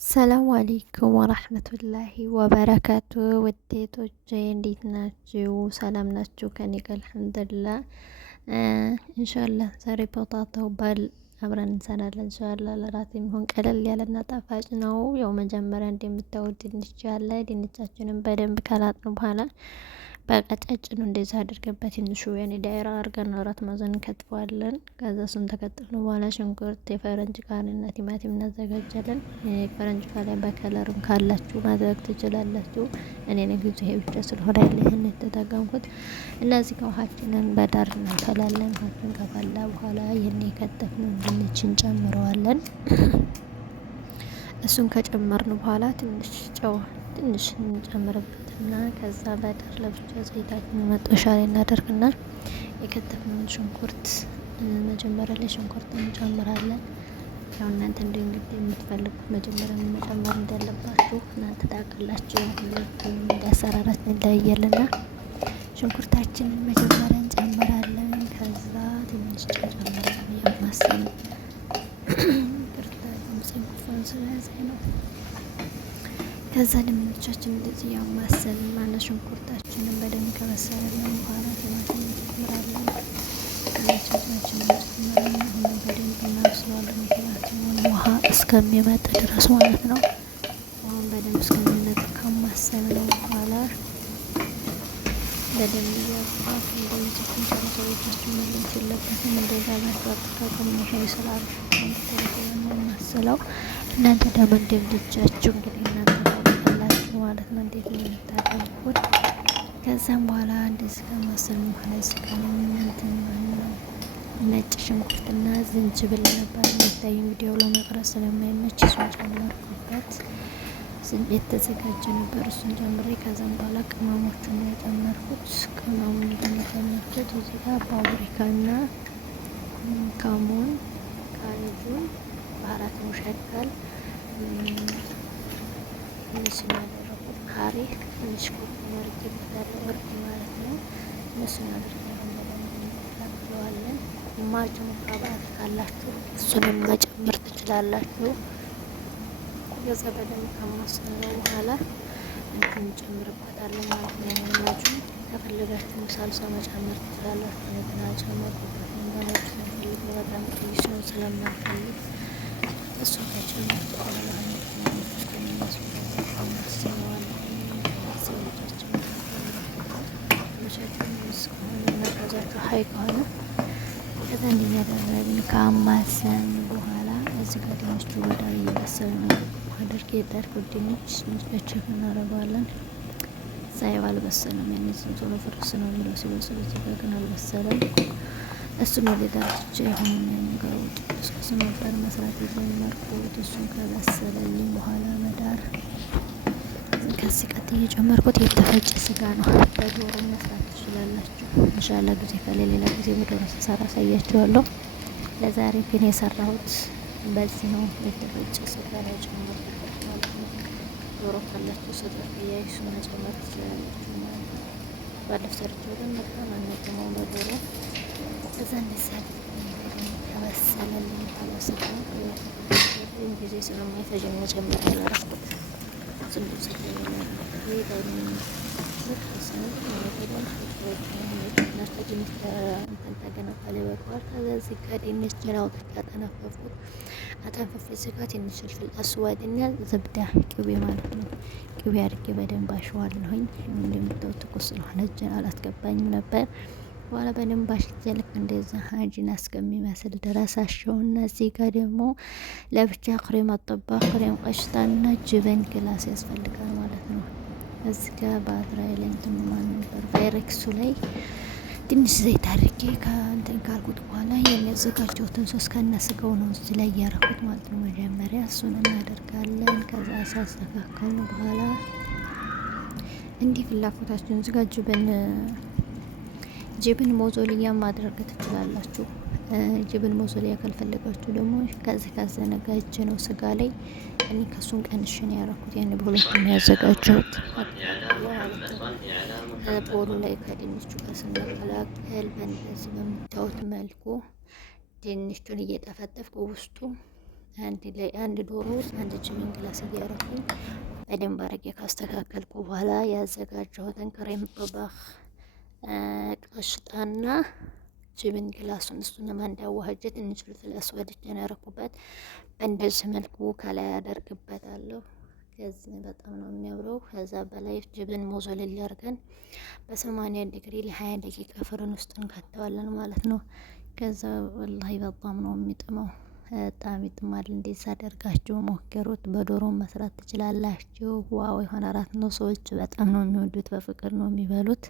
ሰላም አለይኩም ወራህመቱላሂ ወበረካቱ። ውዴቶቼ እንዴት ናችሁ? ሰላም ናችሁ? ከኔ ጋር አልሐምዱሊላህ። ኢንሻአላህ ዛሬ ፖታቶ ባል አብረን እንሰራለን። ኢንሻአላህ ለራት የሚሆን ቀለል ያለና ጣፋጭ ነው። ያው መጀመሪያ እንደምታዩት ድንች ያለ ድንቻችንን በደንብ ከላጥን በኋላ በቀጫጭኑ እንደዛ አድርገን በትንሹ ያኔ ዳይራ አድርገን አራት ማዕዘን እንከትፈዋለን። ከዛ እሱን ተከተፍን በኋላ ሽንኩርት፣ የፈረንጅ ቃሪያና ቲማቲም እናዘጋጃለን። የፈረንጅ ቃሪያ በከለርም ካላችሁ ማድረግ ትችላላችሁ። እኔ ለጊዜ ይሄ ብቻ ስለሆነ ይሄን የተጠቀምኩት። እነዚህ ከውሃችንን በዳር እናፈላለን። ውሃችን ከፈላ በኋላ ይሄን የከተፍነውን ድንች እንጨምረዋለን። እሱን ከጨመርን በኋላ ትንሽ እንጨምርበትና ከዛ በዳር ለብቻ ዘይታችንን መጥበሻ ላይ እናደርግና የከተፍነውን ሽንኩርት መጀመሪያ ላይ ሽንኩርት እንጨምራለን። ያው እናንተ እንግዲህ የምትፈልጉት መጀመሪያ መጨመር እንዳለባችሁ እናንተ ታውቃላችሁ። ሁለቱም እንዳሰራራችን ይለያያልና ሽንኩርታችንን መጀመሪያ እንጨምራለን። ከዛ ትንሽ ጨምራለን ያማሰል ስለዚህ ነው። ከዛ ድንቻችን እንደዚህ ያማሰልን ማለት ሽንኩርታችንን በደንብ ከበሰለን በኋላ ቲማቲም እንጨምራለን። ድንቻችንን እንጨምራለን። አሁን በደንብ እናበስለዋለን። ቲማቲሙን ውሃ እስከሚመጥ ድረስ ማለት ነው። አሁን በደንብ እስከሚመጥ ካማሰልነው በኋላ በደንብ እያጥፋት እንደዚህ ተንተርሰዎቻችን መለስ የለበትም። እንደዛ በአጠቃቀም ይሄ ስላል ማስለው እናንተ ደግሞ እንደልጃችሁ እንግዲህ እናንተ ታውቃላችሁ ማለት ነው እንዴት ነው የምታደርጉት። ከዛም በኋላ እንደዚህ ከማሰል በኋላ ስከምን እንትን ነው ነጭ ሽንኩርትና ዝንጅብል ነበር የሚታየው ቪዲዮ ለመቅረጽ ስለማይመች እሱን ጨመርኩበት። የተዘጋጀ ነበር እሱን ጨምሬ ከዛም በኋላ ቅመሞቹን ነው የጨመርኩት። ቅመሙን የጨመርኩት እዚህ ጋር ፓፕሪካና ካሞን ካረጁን ባህራት ሙሸቀል ትንሽ ያደረኩት ካሬ ትንሽ ኮኮመር እርድ ማለት ነው። እነሱን አድርገን እንቀጥለዋለን። ማጅም ካብአት ካላችሁ እሱንም መጨመር ትችላላችሁ። ከዛ በደንብ ከማሰለው በኋላ እንትን እንጨምርበታለን ማለት ነው። ማጅም ከፈለጋችሁ ሳልሳ መጨመር ትችላላችሁ። እንትና ጨምሩበት ማለት ነው። ፈልግ በጣም ጥይሱን ስለማልፈልግ እሱ ከጨመርኩ በኋላ ሀይ ከሆነ ከዛ እንዲያደረግን ከአማሰን በኋላ እዚህ ጋር ድንቹ በዳር እየበሰለ ነው። አድርጌ የጠርኩት ድንች ንጭቀችፍ እናደርገዋለን። ሳይው አልበሰለም። ያንስን ቶሎ ፍርስ ነው የሚለው ሲበስሉ እዚህ ጋር ግን አልበሰለም። እሱን ወደ ዳርቻ የሆነ ነገር ውጭ ሶስ ነበር መስራት የጀመርኩት። እሱን ከበሰለልኝ በኋላ መዳር ከዚህ ቀጥ እየጨመርኩት የተፈጨ ስጋ ነው። በዶሮ መስራት ትችላላችሁ። ኢንሻአላ ጊዜ ከሌላ ጊዜ በዶሮ ስሰራ አሳያችኋለሁ። ለዛሬ ግን የሰራሁት በዚህ ነው። የተፈጨ ስጋ ነው ጨመርኩት ማለት ነው። ዶሮ ካላችሁ ስጋ ያይሱ መጨመር ትችላላችሁ ማለት ነው። ባለፈው ሰርቼው ግን በጣም አነቀመው በዶሮ ከዛ እንደዚህ ከበሰለልኝ ከበሰለ ጊዜ ስለማይፈጅ መጨመር ያላረኩት ከዚህ ከድንች አውጥቼ አጠነፈፍኩት። አጠንፈፌ ስጋ ትንሽ ፍልፍል አስዋድና ዝብዳ ቅቤ ማለት ነው። ቅቤ አድርጌ በደንብ አሸዋለሁኝ። እንደምታዩት ትኩስ ስለሆነ እጄን አላስገባኝም ነበር። በኋላ በደንብ አሽቼ ልክ እንደዛ አጂና እስከሚመስል ድረስ አሸውና እዚህ ጋር ደግሞ ለብቻ ክሬም አጠባ ክሬም ቀሽታና ጅበን ግላስ ያስፈልጋል ማለት ነው። እዚህ ጋር በአትራይ ላይ እንትን ማን ነበር ቫይሬክሱ ላይ ትንሽ ዘይት አድርጌ ከእንትን ካልኩት በኋላ የሚያዘጋጀውትን ሶስ ከነስጋው ነው እዚህ ላይ ያረኩት ማለት ነው። መጀመሪያ እሱን እናደርጋለን። ከዛ ሳስተካከልን በኋላ እንዲህ ፍላጎታችሁን እዚህ ጋር ጅብን ሞዞሊያ ማድረግ ትችላላችሁ። ጅብን ሞዞሊያ ካልፈለጋችሁ ደግሞ ከዚህ ካዘነጋጀ ነው ስጋ ላይ እኔ ከሱን ቀንሽን ያረኩት ያን በሁለት ነው ያዘጋጀሁት። ቦሉ ላይ ከድንቹ ጋር ስንቀላቀል በእንደዚህ በምታዩት መልኩ ድንቹን እየጠፈጠፍኩ ውስጡ አንድ ዶሮ ውስጥ አንድ ጅብን ግላስ እያረኩኝ በደንብ አድርጌ ካስተካከልኩ በኋላ ያዘጋጀሁትን ክሬም ጥበኽ ቀሽጣና ጅብን ግላሱን እሱንም አንድ አዋህጄ ትንሽ ፍልፍል አስወድጄ ነው ያረኩበት። በእንደዚህ መልኩ ከላይ አደርግበታለሁ። ከዚህ በጣም ነው የሚያምረው። ከዛ በላይ ጅብን ሞዞልል አድርገን በ80 ዲግሪ ለ20 ደቂቃ ፍርን ውስጥ እንከተዋለን ማለት ነው። ከዛ ወላሂ በጣም ነው የሚጥመው። በጣም ይጥማል። እንዴት ሳደርጋችሁ ሞክሩት። በዶሮ መስራት ትችላላችሁ። ዋው የሆነ አራት ነው። ሰዎች በጣም ነው የሚወዱት፣ በፍቅር ነው የሚበሉት።